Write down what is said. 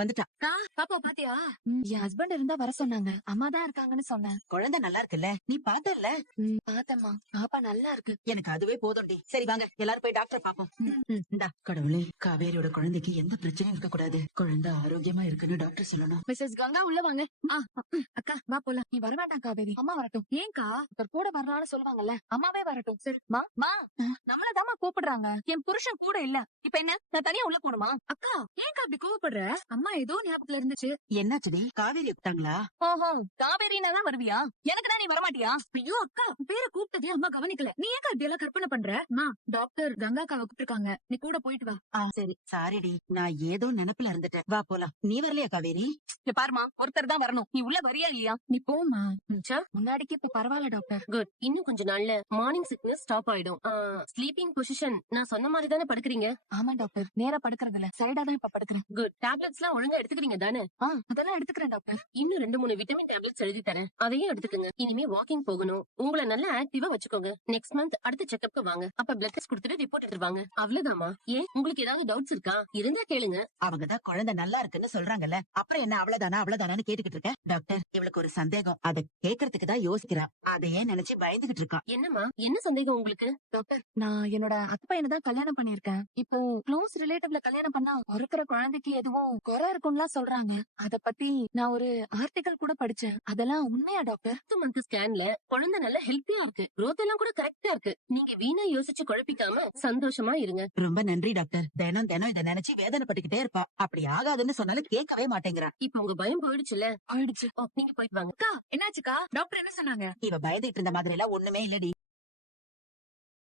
வந்துட்டா. பாப்பா பாத்தியா? என் ஹஸ்பண்ட் இருந்தா வர சொன்னாங்க. அம்மா தான் இருக்காங்கன்னு சொன்னேன். குழந்தை நல்லா இருக்குல்ல? நீ பார்த்தல்ல? பாத்தம்மா, பாப்பா நல்லா இருக்கு. எனக்கு அதுவே போதும்டி. சரி வாங்க எல்லாரும் போய் டாக்டர் பாப்போம். இந்தா கடவுளே, காவேரியோட குழந்தைக்கு எந்த பிரச்சனையும் இருக்க கூடாது. குழந்தை ஆரோக்கியமா இருக்குன்னு டாக்டர் சொல்லணும். மிஸ்ஸஸ் கங்கா உள்ள வாங்க. அக்கா வா போலாம். நீ வர வேண்டாம் காவேரி, அம்மா வரட்டும். ஏன்கா? ஒருத்தர் கூட வர்றான்னு சொல்லுவாங்கல்ல, அம்மாவே வரட்டும். சரி மா நம்மளதாம்மா கூப்பிடுறாங்க. என் புருஷன் கூட இல்ல. இப்ப என்ன, நான் தனியா உள்ள போணுமா? அக்கா ஏன்கா அப்படி கோவப்படுற? அம்மா ஏதோ ஞாபகத்துல இருந்துச்சு. என்னாச்சுடி? காவேரி கூப்பிட்டாங்களா? ஓஹோ, காவேரினா தான் வருவியா? எனக்கு தான் நீ வரமாட்டியா? ஐயோ அக்கா, பேரை கூப்பிட்டதே அம்மா கவனிக்கல. நீ ஏன் இப்படி எல்லாம் கற்பனை பண்ற? டாக்டர் கங்காக்காவை கூப்பிட்டுருக்காங்க. நீ கூட போயிட்டு வா. சரி. சாரிடி, நான் ஏதோ நினைப்புல இருந்துட்டேன். வா போலாம். நீ வரலையா காவேரி? பாருமா, ஒருத்தர் தான் வரணும். நீ உள்ள வரியா இல்லையா? நீ போமா. முன்னாடிக்கு இப்ப பரவாயில்ல டாக்டர். குட். இன்னும் கொஞ்ச நாள்ல மார்னிங் சிக்னஸ் ஸ்டாப் ஆயிடும். ஸ்லீப்பிங் பொசிஷன் நான் சொன்ன மாதிரி தானே படுக்கிறீங்க? ஆமா டாக்டர், நேரா படுக்கறது இல்ல, சைடா தான் இப்ப படுக்கிறேன். குட். டேப்லெட்ஸ் எல்லாம் ஒழுங்கா எடுத்துக்கிறீங்க தானே? அதெல்லாம் எடுத்துக்கிறேன் டாக்டர். இன்னும் 2-3 விட்டமின் டேப்லெட்ஸ் எழுதி தரேன், அதையும் எடுத்துக்கங்க. இனிமே வாக்கிங் போகணும். உங்களை நல்லா ஆக்டிவா வச்சுக்கோங்க. நெக்ஸ்ட் மந்த் அடுத்த செக்அப்க்கு வாங்க. அப்ப பிளட் டெஸ்ட் கொடுத்துட்டு ரிப்போர்ட் எடுத்துருவாங்க. அவ்வளவுதாமா. ஏன் உங்களுக்கு ஏதாவது டவுட்ஸ் இருக்கா? இருந்தா கேளுங்க. அவங்கதான் குழந்தை நல்லா இருக்குன்னு சொல்றாங்கல்ல, அப்புறம் என்ன அவ்வளவுதானான்னு கேட்டுக்கிட்டு இருக்க. டாக்டர், இவளுக்கு ஒரு சந்தேகம், அதை கேக்குறதுக்கு தான் யோசிக்கிறா. அதையே நினைச்சு பயந்துகிட்டு இருக்கா. என்னம்மா, என்ன சந்தேகம் உங்களுக்கு? டாக்டர், நான் என்னோட அத்தை பையனை தான் கல்யாணம் பண்ணிருக்கேன். இப்போ க்ளோஸ் ரிலேட்டிவ்ல கல்யாணம் பண்ணா பிறக்கிற குழந்தைக்கு எதுவும் குறை இருக்கும்லாம் சொல்றாங்க. அத பத்தி நான் ஒரு ஆர்டிகல் கூட படிச்சேன். அதெல்லாம் உண்மையா டாக்டர்? 10 மந்த் ஸ்கேன்ல குழந்தை நல்லா ஹெல்த்தியா இருக்கு. growth எல்லாம் கூட கரெக்டா இருக்கு. நீங்க வீணா யோசிச்சு குழப்பிக்காம சந்தோஷமா இருங்க. ரொம்ப நன்றி டாக்டர். தினம் இதை நினைச்சு வேதனைப்பட்டுக்கிட்டே இருப்பா. அப்படி ஆகாதுன்னு சொன்னாலும் கேட்கவே மாட்டேங்கிறா. இப்ப உங்க பயம் போயிடுச்சுல? போயிடுச்சு. நீங்க போயிட்டு வாங்க. அக்கா என்னாச்சுக்கா? டாக்டர் என்ன சொன்னாங்க? இவ பயந்துட்டு இருந்த மாதிரி எல்லாம் ஒண்ணுமே இல்லடி.